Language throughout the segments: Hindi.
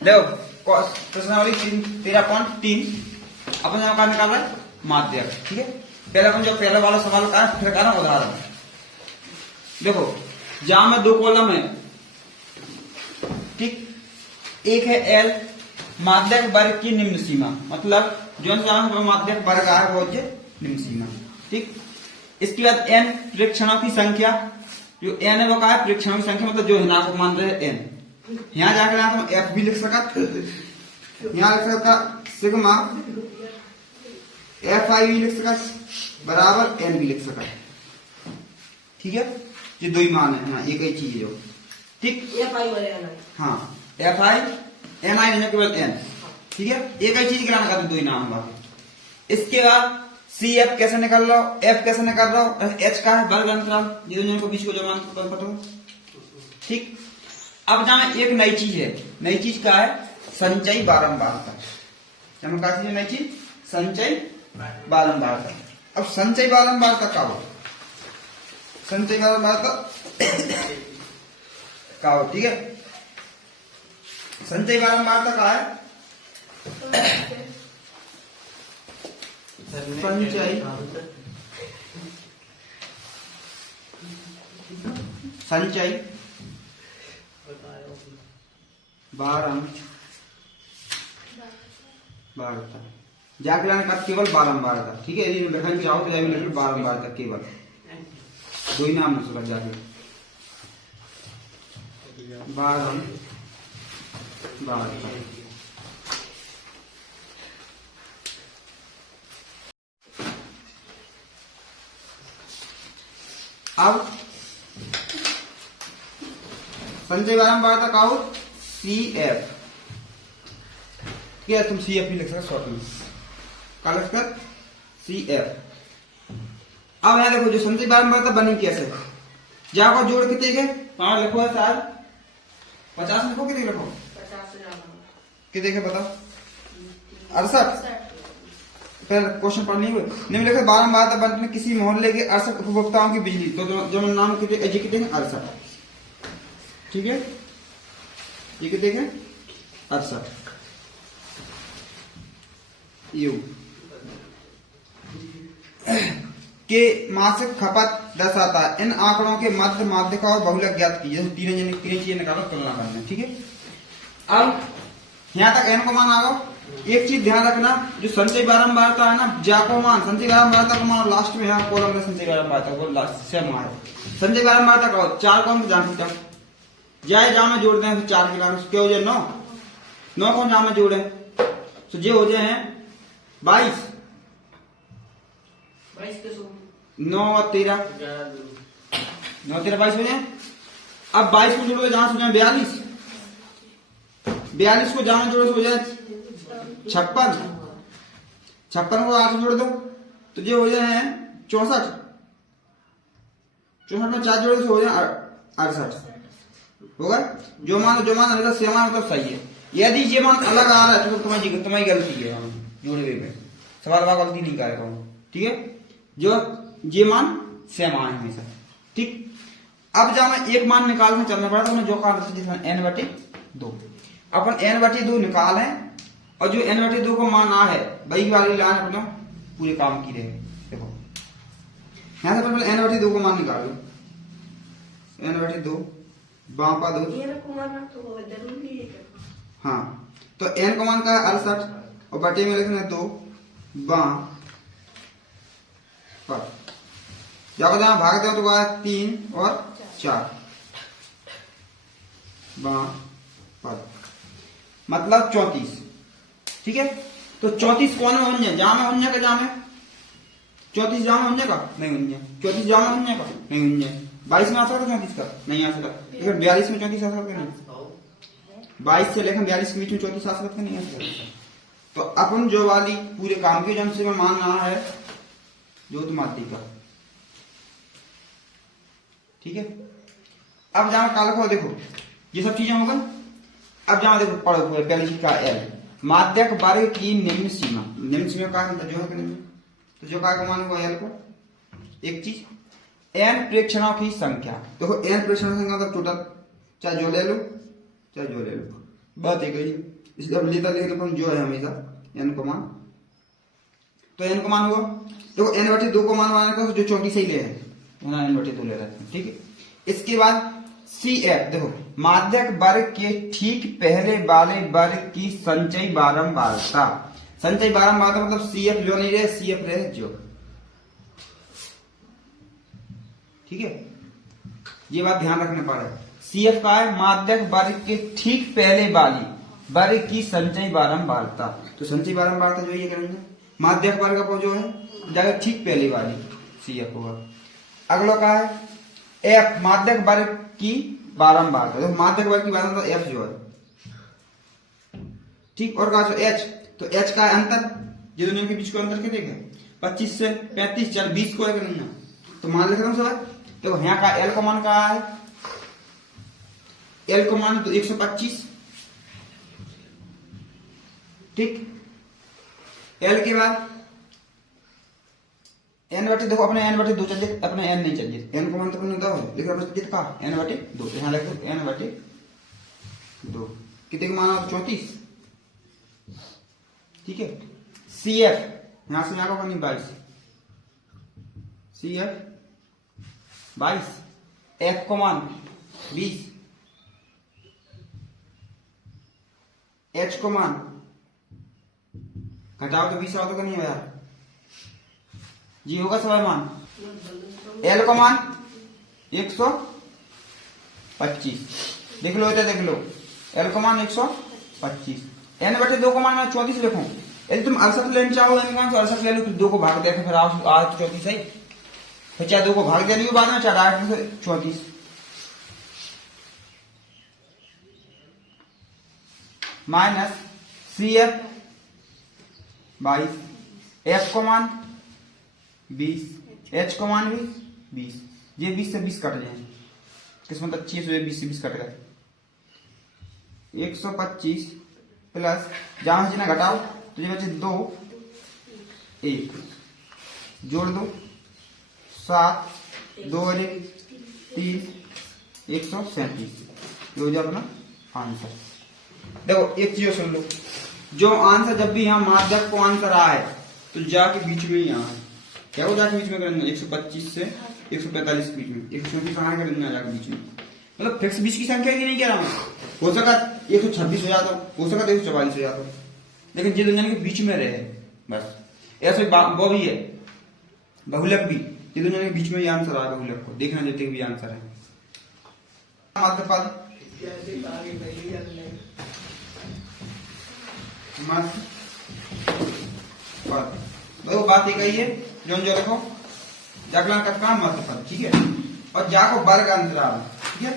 देखो प्रश्नावली 13.3 अपन यहाँ का निकाल रहा है माध्यक। ठीक है, पहले अपन जो पहले वाला सवाल का फिर का उदाहरण। देखो जहां में दो कॉलम है, ठीक, एक है एल माध्यक वर्ग की निम्न सीमा, मतलब जो माध्यक वर्ग है वो निम्न सीमा। ठीक, इसके बाद एन प्रेक्षणों की संख्या, जो एन है वो क्या है, प्रेक्षणों की संख्या, मतलब जो हिना को मान रहे हैं एन। यहां जाकर हम एफ भी लिख सका, यहां लिख सकता सिग्मा एफ आई भी लिख सका बराबर एन भी लिख सका। ठीक है, ये दो ही मान है, हाँ एक ही चीज है जो, ठीक, एफ आई और एन आई, हाँ एफ आई एन आई नहीं केवल एन। ठीक है, एक ही चीज गिराना का दो ही नाम बाकी। इसके बाद सी एफ कैसे निकाल रहा हूं, एफ कैसे निकाल रहा हूं, एच का है वर्ग अंतराल, ये दोनों को बीच को जो मान पता हो। ठीक, अब जहां एक नई चीज है, नई चीज क्या है, संचयी बारंबारता। जहां क्या चीज है नई चीज, संचयी बारंबारता। अब संचयी बारंबारता क्या हो, संचयी बारंबारता क्या हो, ठीक है, संचयी बारंबारता क्या है, संचयी संचयी बारंबारता जाके लाने का केवल बारंबारता। ठीक है, यदि लिखना चाहो तो लिख लो बारंबारता, केवल दो ही नाम लिख जाके बारंबारता। अब संचयी बारंबारता का हो सी एफ। ठीक है, तुम सी एफ भी लिख सकते शॉर्ट में, क्या लिख कर सी एफ। अब यहां देखो जो संचयी बारंबारता बनी कैसे, जाओ जोड़ के देखे, वहां लिखो है साल 50 लिखो, कितने लिखो 50 कितने देखे बताओ, 68। पहले क्वेश्चन पढ़ नहीं हुए, निम्नलिखित बारंबारता बंटने किसी मोहल्ले के 68 उपभोक्ताओं की बिजली, तो जो नाम कितने 68। ठीक है, ये कितने हैं 68 यू के मासिक खपत दर्शाता है। इन आंकड़ों के मध्य माध्यिका और बहुलक ज्ञात कीजिए, तीन चीजें निकालो, तुलना करना। ठीक है, अब यहां तक एन को मान आ गो। एक चीज ध्यान रखना, जो संचयी बारंबारता है ना, जाको मान संचयी बारंबारता को मान लास्ट में यहाँ कॉलम में संचयी बारंबारता को लास्ट से मान संचयी बारंबारता का 4 कौन जान सकता जाए, जहां में जोड़ दें 4 मिला क्या हो जाए 9 कौन जहां में जोड़े तो ये हो जाए 22 9 और 13 9 13 22 हो जाए। अब 22 को जोड़ो जहां से हो जाए 42 को जहां जोड़ो हो जाए 56 को 8 जोड़ दो तो ये हो जाए 64 में 4 जोड़े हो जाए 68 होगा। जो मान हमेशा सेम मान मतलब सही है। यदि ये मान अलग आ रहा है तो तुम्हारी गलती है, जोड़े हुए में सवाल का गलती नहीं करेगा। ठीक है, जो ये मान सेम आए हमेशा। ठीक, अब जब हमें एक मान निकालने चलना पड़ा तो जो काम n/2 अपन n/2 निकाल है, और जो n/2 को मान आ है वही वाली लाइन अपना पूरे काम की रहे। देखो यहां से पहले n/2 को मान निकाल लो, n/2 बापा 2 हाँ, तो n को मान का है 68 और बटे में लिखना 2 बा पर जब भाग दो तो 3 और 4 बा पर मतलब 34। ठीक है, तो 34 कौन में होंगे, जहां में होंगे का, जहां में 34 जहां में होंगे का नहीं होंगे, 34 जहां में होंगे का नहीं होंगे, 22 में आ सकता 34 का नहीं आ सकता, लेकिन 42 में 34 आ सकता नहीं, 22 से लेकर 42 के बीच में 34 आ सकता नहीं आ सकता। तो अपन जो वाली पूरे काम के जन से में मान रहा है जो तुम्हारी का। ठीक है, अब जहां काल को देखो ये सब चीजें हो गई। अब जहां देखो पढ़ो पहली चीज का एल माध्यक वर्ग की निम्न सीमा, निम्न सीमा का मतलब जो है नहीं, तो जो का मान हुआ एल को एक चीज एन प्रेक्षणों की संख्या। देखो एन प्रेक्षणों की संख्या मतलब टोटल, चाहे जो ले लो चाहे जो ले लो, बात एक ही, इसलिए अब लेता लेकिन अपन जो है हमेशा n को मान, तो n को मान हुआ। देखो n बटे 2 को मान बनाने का जो चौकी सही ले है यहाँ n बटे 2 ले रहे हैं, ठीक है। इसके बाद CF, देखो माध्यक वर्ग के ठीक पहले वाले वर्ग की संचयी बारंबारता, संचयी बारंबारता मतलब CF जो नहीं रहे CF रहे जो, ठीक है। ये बात ध्यान रखना पड़ेगा। CF का है माध्यक वर्ग के ठीक पहले वाली वर्ग की संचयी बारंबारता, तो संचयी बारंबारता जो ये करेंगे माध्यक वर्ग को जो है जाकर ठीक पहले वाली CF होगा। अगला का है F माध्यक वर्ग की बारंबारता, देखो माध्यक वर्ग की बारंबारता F जो है, ठीक। और कहा H, तो H का है अंतर, ये दोनों के बीच को अंतर क्या देखें 25 से 35, चल 20 को है करना, तो मान लेते हैं सब। देखो यहाँ का L का मान कहा है, L को मान तो 125, ठीक। L के बाद n बटे, देखो अपने n बटे 2 चाहिए, अपने n नहीं चाहिए, n को मान तो अपने 2 है, लेकिन अपने चाहिए का n बटे 2, यहाँ लिख दो n बटे 2, कितने का मान 34, ठीक है। CF यहां से यहाँ का नहीं 22, CF 22, F को मान 20, H को मान घटाओ तो 20 आओ तो नहीं हो यार जी, होगा सवाल मान। L का मान 125, देख लो इधर देख लो, L का मान 125, n बटे 2 का मान मैं 34 लिखूं, यदि तुम 68 लेना चाहो n का तो 68 ले लो, फिर 2 को भाग दे, फिर आओ 34 सही, फिर चाहे 2 को भाग दे लियो बाद में, चाहे डायरेक्ट से 34 माइनस CF 22, F को मान 20, H को मान भी 20, ये 20 से 20 कट जाए, किस्मत अच्छी है, 20 से 20 कट गए, 125 प्लस जहां से ना घटाओ तो ये बचे 2, 1 जोड़ दो 7, 2 30, 137, ये हो जाए अपना आंसर। देखो एक चीज सुन लो, जो आंसर जब भी यहाँ माध्यक को आंसर आए तो जाके बीच में ही आए, क्या हो जाके बीच में करेंगे 125 से 145 के बीच में, 134 कहाँ करेंगे जाके बीच में, मतलब फिक्स बीच की संख्या की नहीं कह रहा हूँ, हो सका 126 हो जाता, हो सका 144 हो जाता, लेकिन ये दोनों के बीच में रहे बस, ऐसा वो भी है बहुलक भी, ये दोनों के बीच में ही आंसर आया बहुलक को, देखना देते भी आंसर है। देखो बात एक ही है, जो देखो जागरण का काम मध्य पद, ठीक है, और जाको वर्ग अंतराल, ठीक है।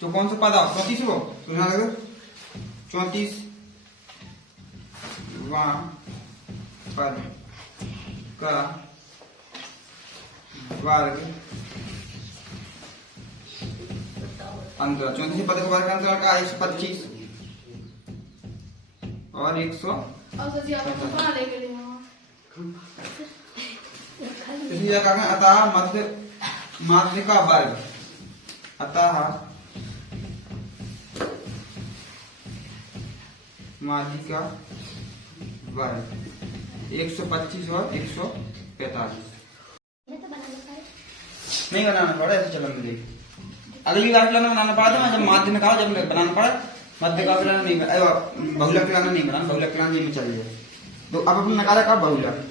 तो कौन सा पद आओ 34 हो, तो यहाँ देखो 34 पद का वर्ग अंतर, 34 पद का वर्ग अंतर का 125 और 100, इसलिए कहते हैं अतः माध्य का वर्ग, अतः माध्य का वर्ग 125 और 145, नहीं बनाना पड़ा ऐसे चलन में, अगली बार चलन बनाना पड़ा था, जब माध्य में कहा जब बनाना पड़ा, मध्य का चलन नहीं, बहुलक चलन नहीं बनाना, बहुलक चलन में चाहिए। तो अब अपने निकाला का बहुलक,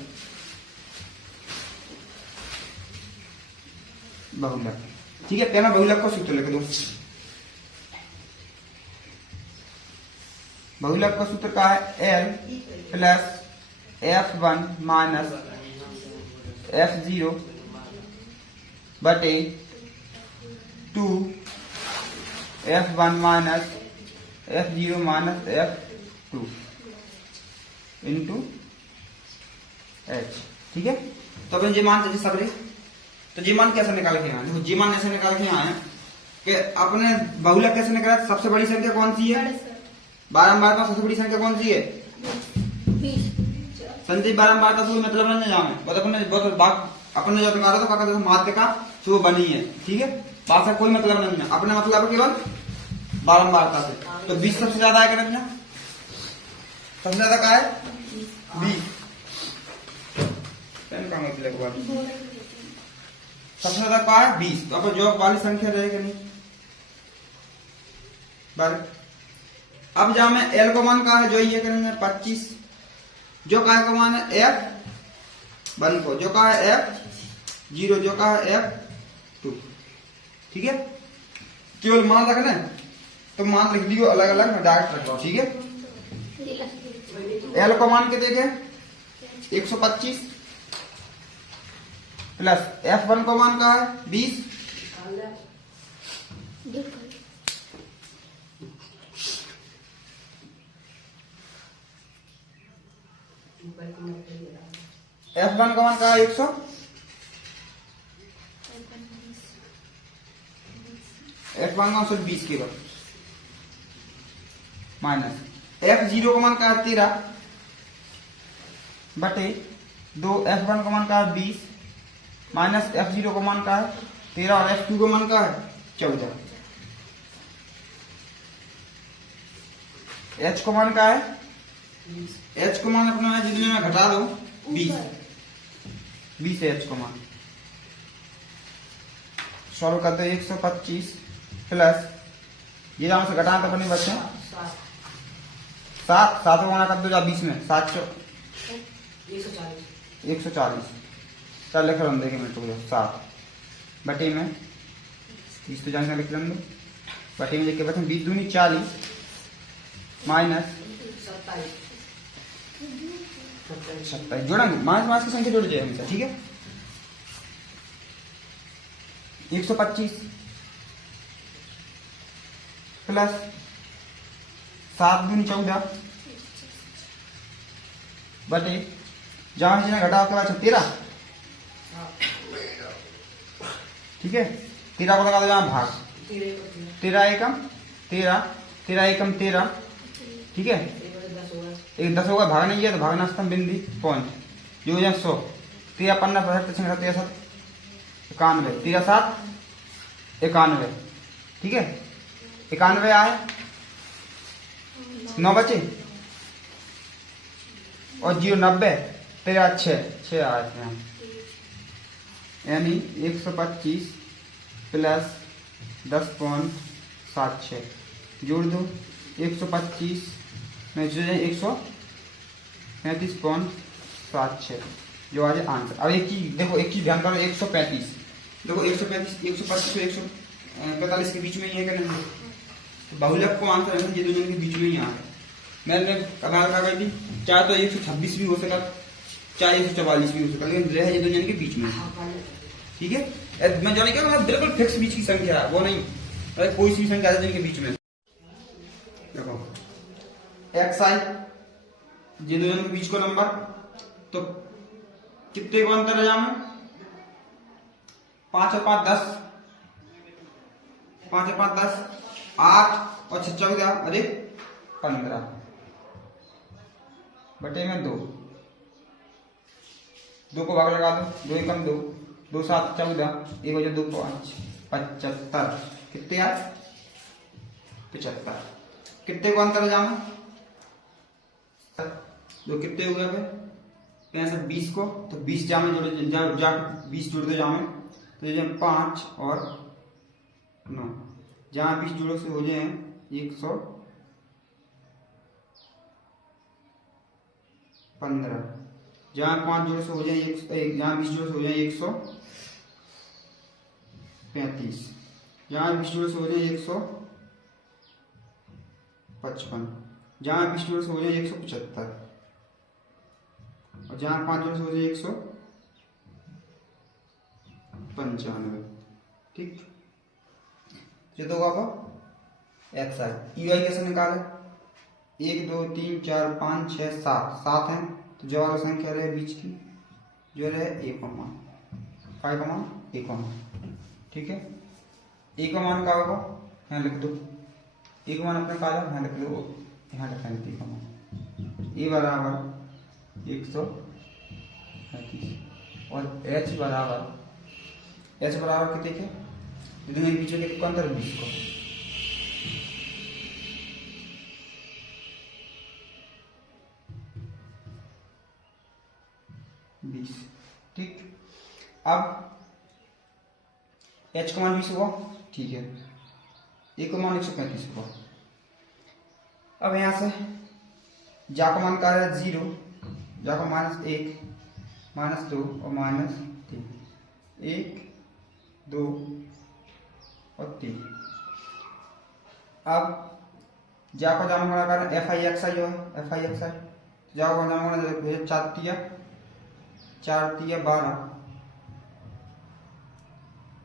बहुलक, ठीक है। पहला बहुलक को सूत्र लिख दो, बहुलक का सूत्र का है L plus F1 minus F0 बटे 2 F1 minus F0 minus F2 into H, ठीक है। तो अपन जी मान चाहिए सबरे, तो जी मान कैसे निकाल के आए, देखो जी मान ऐसे निकाल के आए कि अपने बहुलक कैसे निकाला, सबसे बड़ी संख्या कौन सी है, बारंबारता सबसे बड़ी संख्या कौन सी है, संचयी बारंबारता से मतलब नहीं जाने, बस अपने बहुत अपने जो निकाला था माध्य का तो वो बनी है, ठीक है। बात का कोई मतलब नहीं है, अपने मतलब है केवल बारंबारता से। तो 20 सबसे ज्यादा है क्या? सबसे ज्यादा क्या है? 20। सबसे ज्यादा क्या है? 20। तो अब जो वाली संख्या रहेगी नहीं बारे। अब जहां में एल को मान का है जो ये करेंगे 25, जो का को मान है F1 को, जो का है F0, जो का है F2, ठीक है। केवल मान रखना है तो मान लिख दियो अलग अलग, डायरेक्ट रखो, ठीक है। एल को मान के देखे 125 प्लस F1 को मान का है 20, F1 का मान का है 100, F1 का 20 के बाद माइनस F0 का मान का है 13 बटे 2, F1 का मान का है 20 माइनस F0 का मान का है 13 और F2 का मान का है 14। H को मान का है, H को मान अपना जितने में घटा दो 20 है H को मान। सॉल्व करते 125 प्लस ये जहां से घटाना तो अपने बच्चे 7 को गुणा कर दो जा 20 में 140। चल लिख रहा हूँ, देखिए मिनट को 7 बटे में 20 तो जाने लिख रहा बटे में लिख के बच्चे 20 दूनी 40 माइनस 27 जोड़ेंगे, माइनस की संख्या जोड़ जाए हमेशा, ठीक है। 125 प्लस 7 दूनी 14 बटे जहां से घटाओ के बाद 13, ठीक है। 13 को लगा दो जहां भाग, 13 एकम 13, ठीक है। एक 10 होगा, भाग नहीं है तो भागना स्तंभ बिंदी पॉइंट जो हो जाए 100, 13 15 65 13 91, 13 7 91, ठीक है। 91 आए 9 बचे और 0 90 13 6 आए थे, यानी 125 प्लस 10.76 जोड़ दो 125 में 135.76 जो आज आंसर। अब एक चीज देखो, एक चीज ध्यान करो, 135 देखो 125 तो 145 के बीच में ही है क्या नहीं? तो बहुलक को आंसर है ये दोनों के बीच में ही आ है। मैंने आधार कार्ड दी चाहे तो 126 भी हो सका, चाहे 144 भी हो सका, लेकिन रह ये दोनों के बीच में, ठीक है। मैं जाने क्या मतलब बिल्कुल फिक्स बीच की संख्या है वो नहीं, कोई सी संख्या जिनके बीच में देखो xi ये दोनों के बीच को नंबर, तो कितने को अंतर है यहाँ में 5 और 5 10, 5 और 5 10 8 और 6 14 अरे 15 बटे में 2 को भाग लगा दो, 2 एकम 2, 2 7 14 1 बजे 2 5 75 कितने यार 75। कितने को अंतर है जहाँ में दो कितने हो गए पे 65 20 को, तो 20 जहाँ में जोड़े 20 जोड़ दो जहाँ में, तो ये 5 और 9 जहाँ 20 जोड़ों से हो जाए 115, जहाँ 5 जोड़ों से हो जाए जहाँ 20 जोड़ों से हो जाए 135, जहाँ 20 जोड़ों से हो जाए 155, जहाँ 20 जोड़ों से हो जाए 175 और जहाँ 5 जोड़ों से हो जाए 195, ठीक। ये दो का एक्स आई यूआई कैसे निकाले 1 2 3 4 5 6 7 है, तो जवाब संख्या रहे बीच की जो रहे 1 का मान 5 का मान 1 का मान, ठीक है। 1 का मान का होगा यहाँ लिख दो, 1 का मान अपने का यहाँ लिख दो, यहाँ लिखेंगे 1 का मान ए बराबर 135 और एच बराबर एच बराबर कितने के दोनों के पीछे के अंतर 20 को। ठीक, अब एच का मान 20 हुआ, ठीक है, ए का मान 135 हुआ। अब यहां से जा का मान क्या है 0, जा का -1 -2 और -3, 1 2 और 3। अब जा का जान बड़ा कर FIXI जो है FIXI, जा का जान बड़ा 4 तिया 12,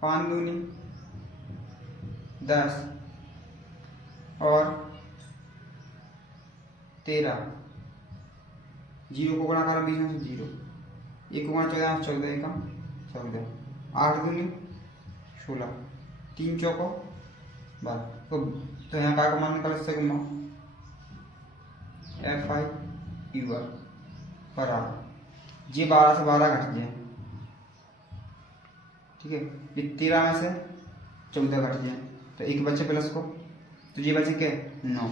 5 दूनी 10 और 13, 0 को गुणा करें 20 में से 0, 1 को गुणा 14 14 का 14, 8 दूनी 16, 3 चौको 12। तो यहाँ का मान निकल सिग्मा FIUR बराबर जी 12 से 12 घट जाए, ठीक है, 13 में से 14 घट जाए तो एक बच्चे प्लस को, तो ये बचे के 9।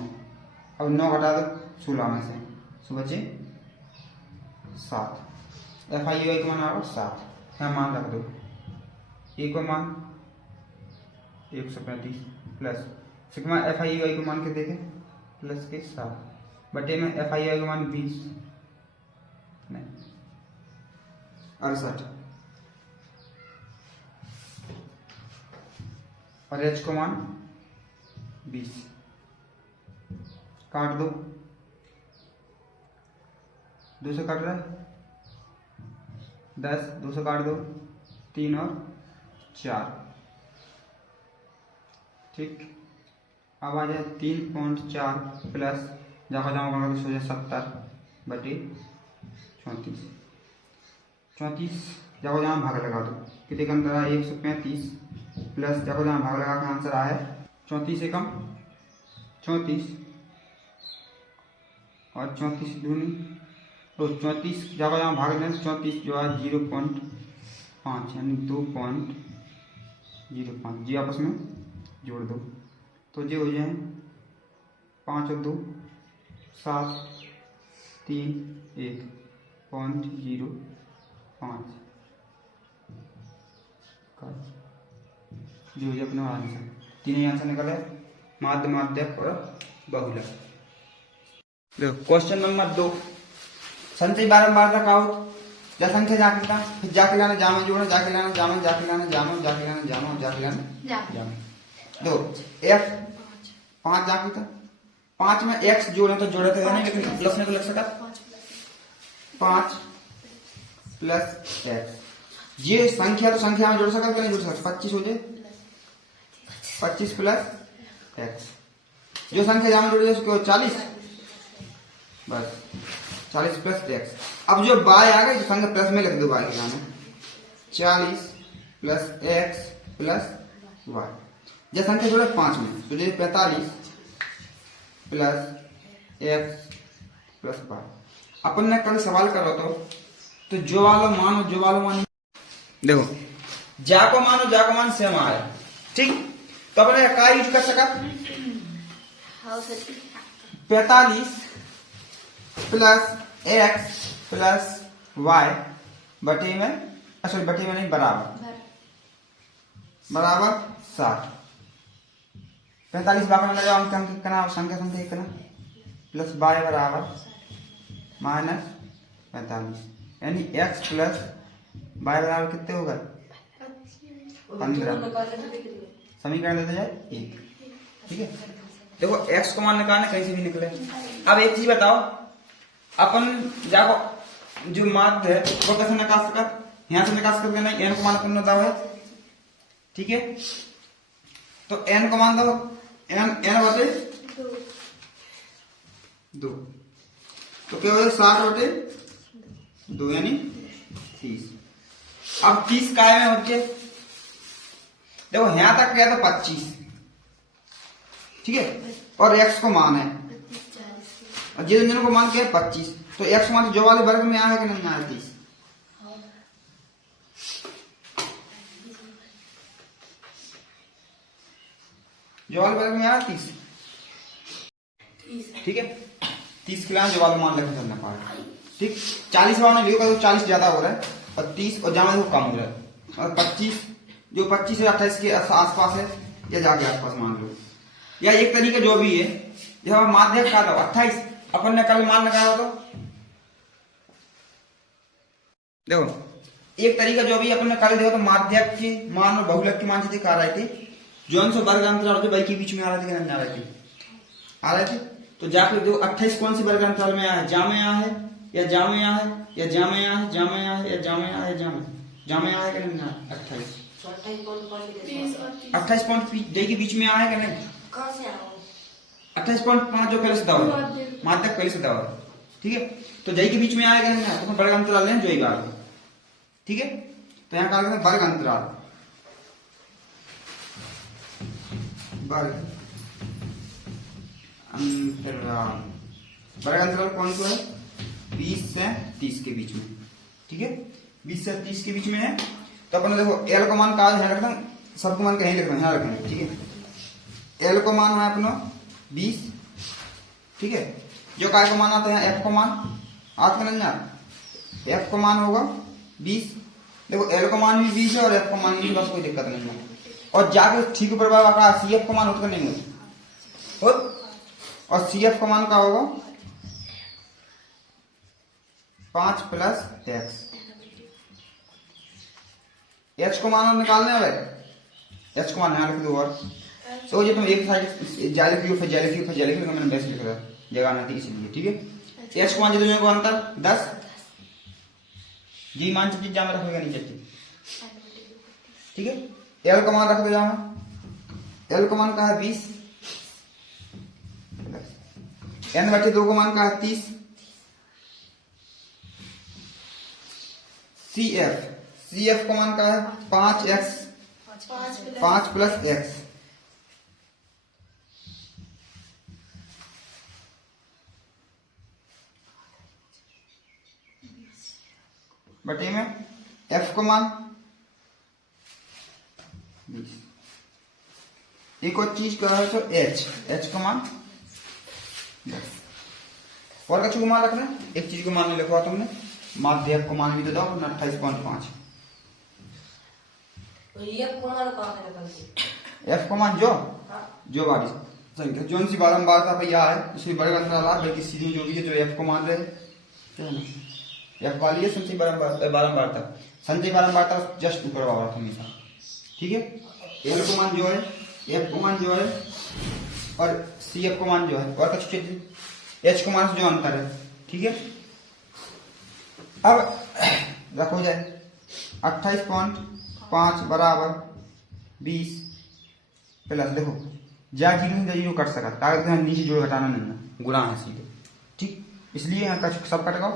अब 9 घटा दो 16 में से, तो बचे 7। FIUI का मान आ 7, यहाँ मान रख दो, ए का मान 135 प्लस सिग्मा FIUI का मान के देखें प्लस के 7 बटे में FIUI का मान 20 नहीं 68 और एच को मान 20। काट दो, 2 से काट रहा है 10, 2 से काट दो 3 और 4, ठीक। अब आ जाए 3.4 प्लस जाकर जमा करके सो जाए 70 बटे 34, 34 जाकर जहाँ भाग लगा दो कितने का अंतर आया 135 प्लस जाकर जहाँ भाग लगा का आंसर आया 34 से कम 34 और 34 दूनी तो 34 जाकर जहाँ भाग लें 34 जो है 0.5 यानी 2.05 जी आपस में जोड़ दो तो जो हो जाए 5 और 2 7 3 1.05 जो हो जाए अपना आंसर। तीन आंसर निकले माध्य माध्यक और बहुलक। देखो क्वेश्चन नंबर 2 संचय बारंबार रखाओ या संख्या जाके का फिर जाके लाना जामा जोड़ना जाके लाना जामा जाके लाना जामा जाके लाना जामा जाके लाना जामा दो f 5 जाके था 5 में x जोड़े तो जोड़े थे नहीं लेकिन प्लस में तो लग सका 5 प्लस x ये संख्या तो संख्या में जोड़ सका कि नहीं जोड़ सकता 25 हो जाए 25 प्लस x जो संख्या जामा जोड़ जाए उसको 40 बस 40 प्लस x। अब जो बाय आ गई तो संख्या प्लस में लिख दो बाय के नाम 40 प्लस x प्लस y। जब संख्या जोड़े 5 में तो जो 45 प्लस x प्लस y। अपन ने कल सवाल करो तो जो वाला मान देखो जा को मान सेम आया ठीक तो अपने क्या यूज कर सका 45 प्लस x प्लस y बटे में सॉरी बटे में नहीं बराबर 60। 45 बाकी में लगाओ संख्या संख्या प्लस y बराबर -45 यानी x प्लस y बराबर कितने होगा 15। समीकरण देते जाए 1 ठीक है। देखो x को मान निकालना कहीं से भी निकले। अब एक चीज बताओ अपन जाको जो माध्य है वो कैसे निकाल सका यहाँ से निकाल सकते नहीं n को मान अपन दाव है ठीक है तो n को मान दो n बटे 2 तो क्या हो जाए 60 बटे 2 यानी 30। अब 30 काय में बच्चे देखो यहाँ तक गया था 25 ठीक है और x को मान है और जे दोनों को मान किया 25 तो x मान जो वाले वर्ग में आया है कि नहीं आया 30 जो वाले वर्ग में आया 30, ठीक है 30 के लिए जो वाले मान लेकर चलना पाएगा, ठीक। 40 वाला लिखोगे तो 40 ज्यादा हो रहा है और 30 और जहाँ देखो कम हो रहा है और 25 जो 25 से 28 के आसपास है या जाके आसपास मान लो, या एक तरीका जो भी है जब माध्यक का 28 अपन ने कल मान लगाया तो देखो एक तरीका जो भी अपन ने कल देखो तो माध्यक के मान और बहुलक के मान से आ रहे थे, जो से वर्ग अंतराल होते भाई के बीच में आ रहे थे कि नहीं आ रहे थे, तो जाकर देखो 28 कौन सी वर्ग अंतराल में आया है, जा में आया है या जा में आया है या जा में आया है, जा में आया है या जा में आया है, जा में आया है कि नहीं आया 28 28 के बीच में आया है कि नहीं, 28.5 जो पहले से दवा माध्यक पहले से दवा, ठीक है। तो जय के बीच में आया कि नहीं तो वर्ग अंतराल लें जो ही बात, ठीक है। तो यहाँ कहा गया वर्ग अंतराल, वर्ग अंतराल, वर्ग अंतराल कौन सा है 20 से 30 के बीच में, ठीक है 20 से 30 के बीच में है। तो अपन देखो एल को मान का ध्यान रखना, सबको मान कहीं लिखना ध्यान रखना, ठीक है। एल को मान है अपना 20, ठीक है। जो काय को मान आता है एफ को मान आता है ना, एफ को मान होगा 20, देखो एल को मान भी 20 है और एफ को मान भी, बस कोई दिक्कत नहीं है। और जाके ठीक ऊपर का सी एफ को मान उतना नहीं होता, और सी एफ का मान का होगा 5 + x, एच को मान निकालने है, एच को मान यहाँ लिख दो, और तो ये तुम एक साइड जाली फिर जाली फिर जाली फिर मैंने बेस्ट लिख रहा जगह ना थी इसलिए, ठीक है। एच को मान जो अंतर 10 जी मान चीज जहाँ रखोगे नहीं चाहिए, ठीक है। एल का मान रख दो जहाँ, एल का मान का है 20, n बचे 2 का मान का है 30, सी एफ का मान का है 5x 5 + x, बटे में f को मान 20, एक और चीज का है तो h को मान 10, और कछु को मान रखना, एक चीज को मान नहीं लिखवा तुमने, माध्यक को मान भी तो दो 28.5, एफ को मान जो वाली संख्या जो सी बारंबारता पे या है उसकी बड़े अंतराल बल्कि सीधी जो भी है जो एफ को मान रहे एफ वाली है संचय बारंबारता, संचय बारंबारता जस्ट ऊपर वाला हमेशा, ठीक है। एल को मान जो है, एफ को मान जो है और सी एफ को मान जो है, और कुछ एच को मान से जो अंतर है, ठीक है। अब रखो जाए 28.5 बराबर 20 प्लस, देखो जा जीरो कट सका ताकि नीचे जोड़ घटाना नहीं गुणा है सीधे, ठीक। इसलिए यहाँ सब कट गो,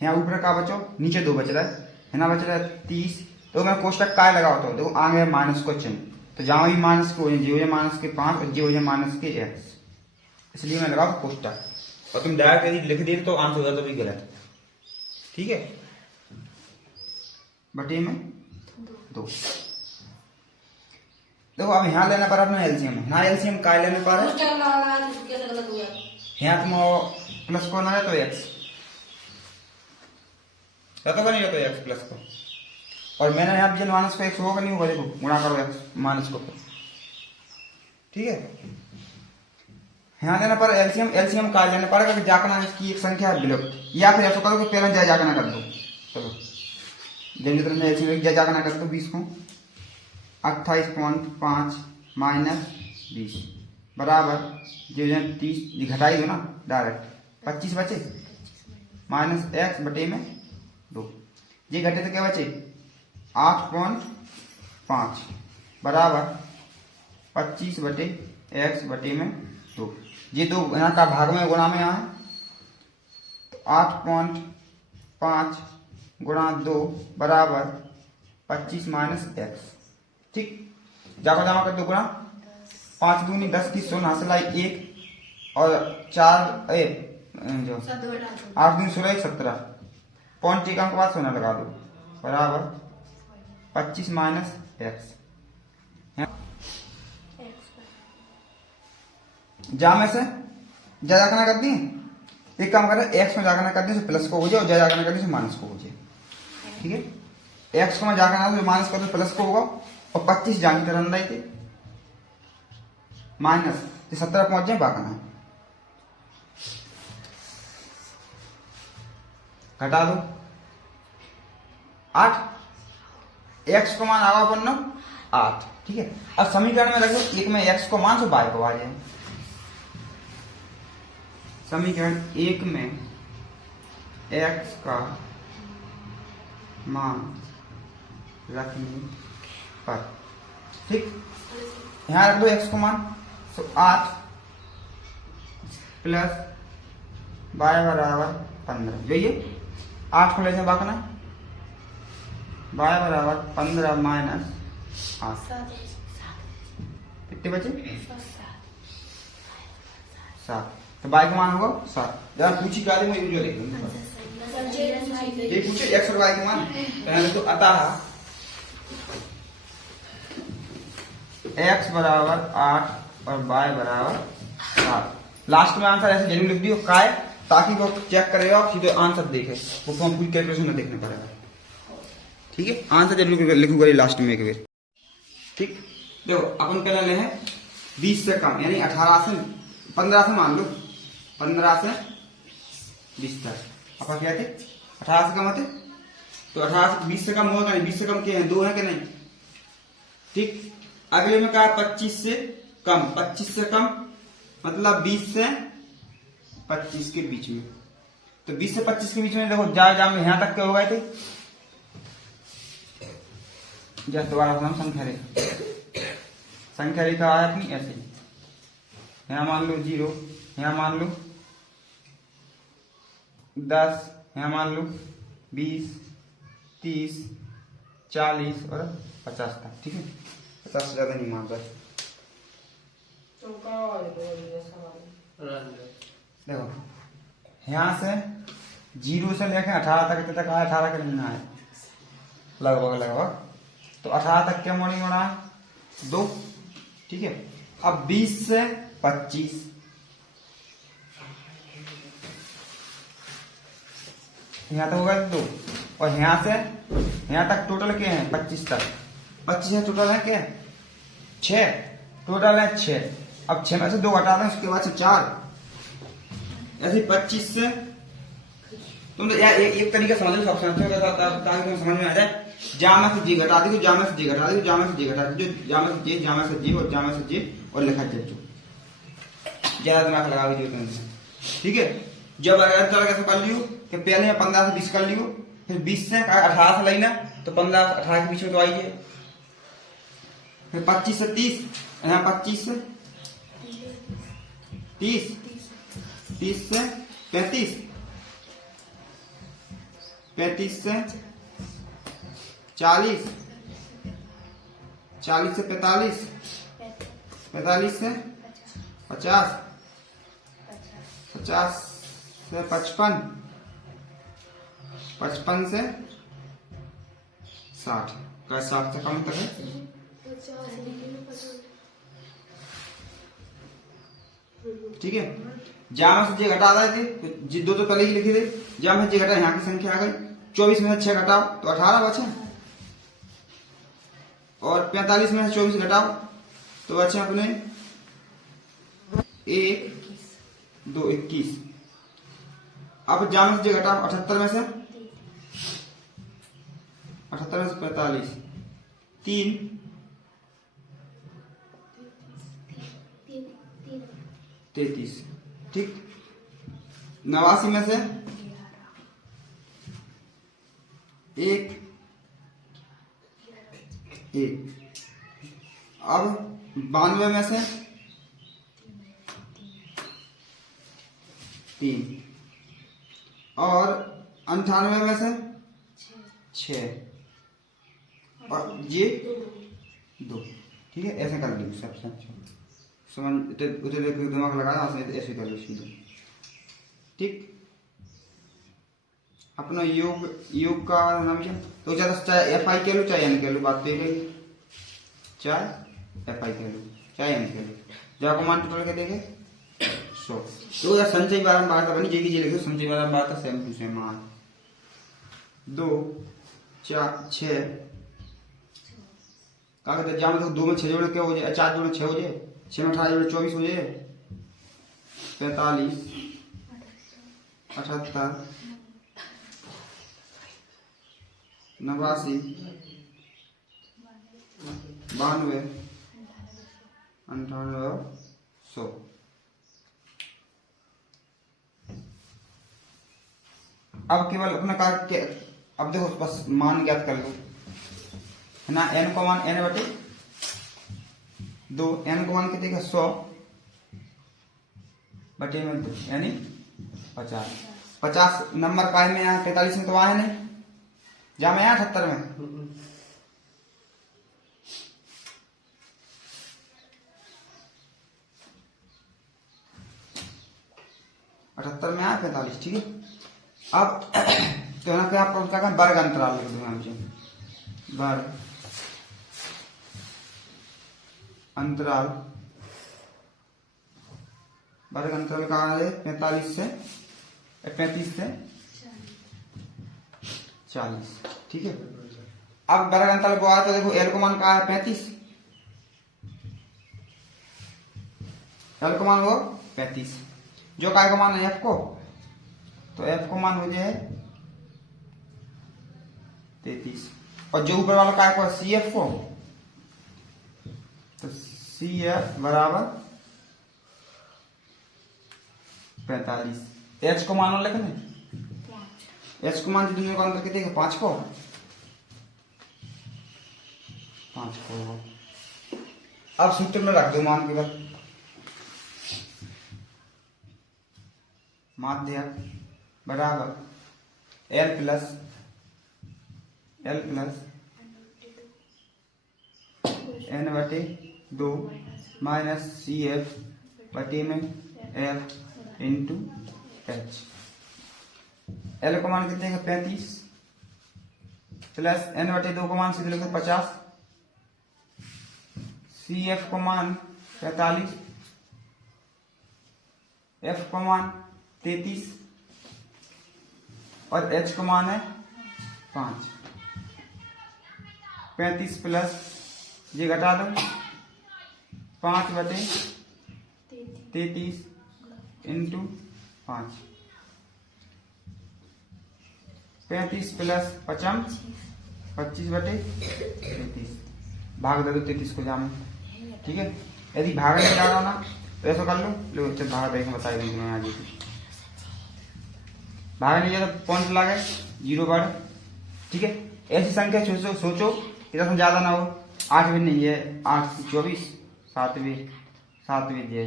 यहाँ ऊपर का बचो नीचे 2 बच रहा है ना, बच रहा है 30, तो मैं कोष्टक काय लगाता हूँ, देखो आगे माइनस को चिन्ह, तो जहाँ भी माइनस को जी हो माइनस के 5 और जी हो माइनस के x, इसलिए मैं लगाऊ कोष्टक, और तुम डायरेक्ट यदि लिख दे तो आंसर होगा तो भी गलत, ठीक है। बटे में 2, देखो अब यहाँ लेना पर अपना एलसीएम, ना एलसीएम काय लेने पर है, यहाँ तुम प्लस को ना है तो x तो नहीं है तो x प्लस को, और मैंने यहाँ जन माइनस को x होगा नहीं होगा, देखो गुणा करो x माइनस को, ठीक है। यहाँ लेना पर एलसीएम, एलसीएम का लेने पड़ेगा कि जाकर इसकी एक संख्या है विलुप्त, या फिर ऐसा करो कि पहले जाए जाकर ना कर दो, चलो जनरेटर में एलसीएम जाए जाकर ना कर दो 20 को, 28.5 माइनस 20 बराबर जो 30 घटाई दो ना डायरेक्ट 25 बचे माइनस x बटे में 2, ये घटे तो क्या बचे 8.5 बराबर 25 बटे x बटे में 2, ये 2 यहाँ का भाग में गुणा में यहाँ 8.5 गुणा 2 बराबर 25 माइनस x, ठीक। जाकर जमा कर 2 गुणा 5 दूनी 10 की 16 हासिल 1 और 4 जो 8 दूनी 16 17 पॉइंट एक अंक बाद 16 लगा दो बराबर 25 माइनस x, जा में से जा जाकर कर दिए, एक काम करें एक्स में जाकर कर दिए प्लस को हो जाए और जा जाकर कर दिए माइनस को हो जाए। ठीक है, एक्स को में जाकर माइनस कर दो प्लस को होगा और 25 जान की तरह अंदर थे माइनस 17 पहुंच जाए बाकना घटा दो 8, एक्स को मान आवा अपन 8। ठीक है, अब समीकरण में रखो एक में एक्स को मान तो y को आ जाए। समीकरण एक में x का मान रखने पर, ठीक, यहां रख दो x को मान, तो 8 प्लस y बराबर 15, जाइए 8 को ले जाए बाकना, y बराबर 15 माइनस 8, कितने बचे 7, तो y का मान होगा 7। जब पूछी क्या दे मुझे जो देख ये पूछे x और y का मान, पहले तो अतः x बराबर 8 और y बराबर 7। लास्ट में आंसर ऐसे जरूर लिख दियो काय, ताकि वो चेक करेगा सीधे आंसर देखे, वो पूरी कैलकुलेशन में देखना पड़ेगा। ठीक है, आंसर जरूर लिखूंगा लास्ट में एक बार। ठीक, देखो अपन क्या ले हैं 20 से कम, यानी 18 से 15 से मान लो 15 से 20 तक अपन क्या थे 18 से कम होते, तो 18 से 20 से कम होगा नहीं, 20 से कम क्या है 2 है कि नहीं। ठीक, अगले में कहा 25 से कम, 25 से कम मतलब 20 से 25 के बीच में, तो 20 से 25 के बीच में देखो जा में यहां तक क्या हो गए थे, जब दोबारा हम संख्या रेखा है अपनी ऐसे, यहां मान लो 0, यहां मान लो 10, यहां मान लो 20, 30, 40 और 50 तक। ठीक है, 50 से ज्यादा नहीं मानता। देखो यहां से 0 से लेकर 18 तक आया, 18 का लेना है लगभग, तो 18 तक क्या मोड़ी मोड़ा है 2। ठीक है, अब 20 से 25, यहां तक होगा 2, और यहां से यहां तक टोटल क्या है 25 तक, 25 है टोटल है क्या 6, टोटल है 6। अब 6 में से 2 हटा दें, उसके बाद से 4, ऐसे 25 से तुम एक तरीका समझ लो ताकि तुम समझ में आ जाए। जामा से जी घटा दी, जामा से जी घटा दी, जामा से जी घटा दी, जामा से जी, जामा से जी और जामा से जी और लिखा चल ज्यादा दिमाग लगा दी तुमने। ठीक है, जब अगर तरह कैसे कर लियो कि पहले 15 से 20 कर लियो, फिर 20 से 18 से लेना तो 15 18 के बीच में तो आइए, फिर 25 से 30, यहाँ 25 से 30, 30 से 35, 35 से 40, 40 से 45, 45 से 50, 50 से 55, 55 से 60, का 60 से कम तक है। ठीक है, जामा से जे घटा रहे थे तो जी 2 तो पहले ही लिखे थे, जामा से जे घटा यहाँ की संख्या आ गई, 24 में से 6 घटाओ तो 18 बचे, और 45 में से 24 घटाओ तो बचे अपने 1 2 21। अब जामा से जे घटाओ 78 में से 45, 3 33। ठीक, 89 में से 1 1, अब 92 में से 3, और 98 में से 6, और ये 2। ठीक है, ऐसे कर लो सबसे अच्छा समझ उधर दिमाग लगाना, ऐसे कर लो सीधे। ठीक, अपना योग का नाम क्या, तो चाहे एफ आई कह लो चाहे एन कह लो, बात तो एक है, चाहे एफ आई कह लो चाहे एन कह लो, जहाँ को मान टोटल के देखे 100। तो यार संचय बारंबारता बनी जेकी जी लिखो संचय बारंबारता सेम टू सेम आ 2 4 6 का कहते जान तो 2 में 6 जोड़े क्या हो जाए 4 जोड़े 6 हो जाए 6 में 18 जोड़े 24 हो जाए 45 78 89 92 98 100। अब केवल अपना कार्य के अब देखो बस मान ज्ञात कर लो है ना। n का मान n बटे 2 n का मान कितने का 100 बटे में 2 यानी 50। 50 नंबर का है में यहाँ 45 में तो वहां है नहीं जहां में यहाँ 78 में 78 में आया 45 ठीक है। अब तो यहाँ पे आपको क्या वर्ग अंतराल लिख दूंगा मुझे वर्ग अंतराल वर्ग अंतराल कहा है 35 से 40 ठीक है। अब वर्ग अंतराल को आया तो देखो एल को मान कहा है 35 एल को मान वो 35 जो काय को मान है एफ को तो एफ को मान हो जाए 33 और जो ऊपर वाला काय को है सी एफ को तो सी एफ बराबर 45। एच को मान लिखने एच को मान दोनों को अंतर कितने 5 को अब सूत्र में रख दो मान के बाद माध्य बराबर एल प्लस एन बटे 2 माइनस सी एफ बटे में एफ इंटू एच। एल का मान कितने का 35 प्लस एन बटे 2 का मान सीधे लिखो 50 सी एफ का मान 45 एफ का मान 33 और एच का मान है 5। 35 प्लस ये घटा दो 5 बटे 33 इंटू 5 35 प्लस 50 25 बटे 33 भाग दे दो 33 को जाम ठीक है। यदि भाग नहीं जा रहा ना तो ऐसा कर लो लो भाग देख बता देंगे मैं आगे भाग नहीं जाता कौन सा लागे 0 बढ़ ठीक है। ऐसी संख्या सोचो इतना ज्यादा ना हो 8 भी नहीं है 8 24 7 भी है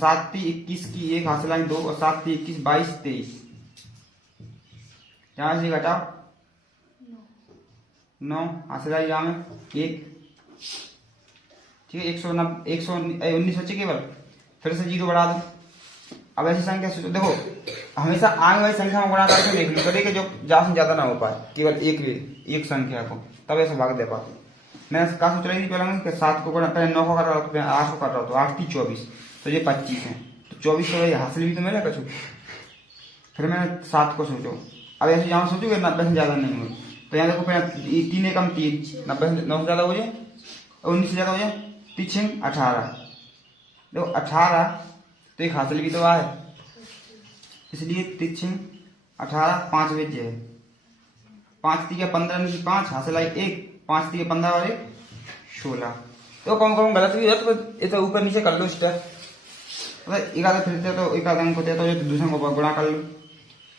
7 21 की एक हासिल आई 2 और 7 21 22 23 यहाँ से घटाओ 9 हासिल आई यहाँ में 1 ठीक है 119 बचे केवल फिर से 0 बढ़ा दो। अब ऐसी संख्या सोचो देखो हमेशा आने वाली संख्या में गुणा करके देख लो कभी कि जो ज्यादा से ज्यादा ना हो पाए केवल एक संख्या को तब ऐसे भाग दे पाते। मैं कहा सोच रही थी पहले कि 7 को पहले 9 को काट रहा था 8 को काट रहा था 8 की 24 तो ये 25 है तो 24 को हासिल भी तो मिला कछु फिर मैंने 7 को सोचो। अब ऐसे यहाँ सोचो 90 से ज्यादा नहीं हुई तो यहाँ देखो पहले 3 एकम 3 90 9 से ज्यादा हो जाए 19 से ज्यादा हो जाए 3 18 देखो 18 तो एक हासिल भी तो है इसलिए 3 18 5 बच जाए 5 3 15 नहीं 5 हासिल आई 1 5 3 15 और 1 16 तो कौन गलत भी है तो ये ऊपर नीचे कर लो स्टेप एक आधा फिरते तो एक आधा अंक होते तो दूसरे को गुणा कर लो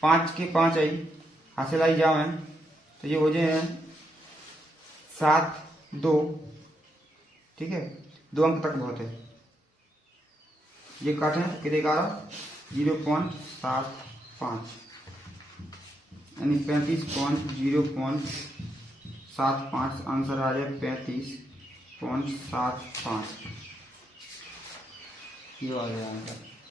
5 के 5 आई हासिल आई जाओ है तो ये हो जाए 7 2 ठीक है 2 अंक तक बहुत है ये काटे कितने का 0.75 यानी 35.0.75 आंसर आ जाए 35.75 ये आ जाए आंसर।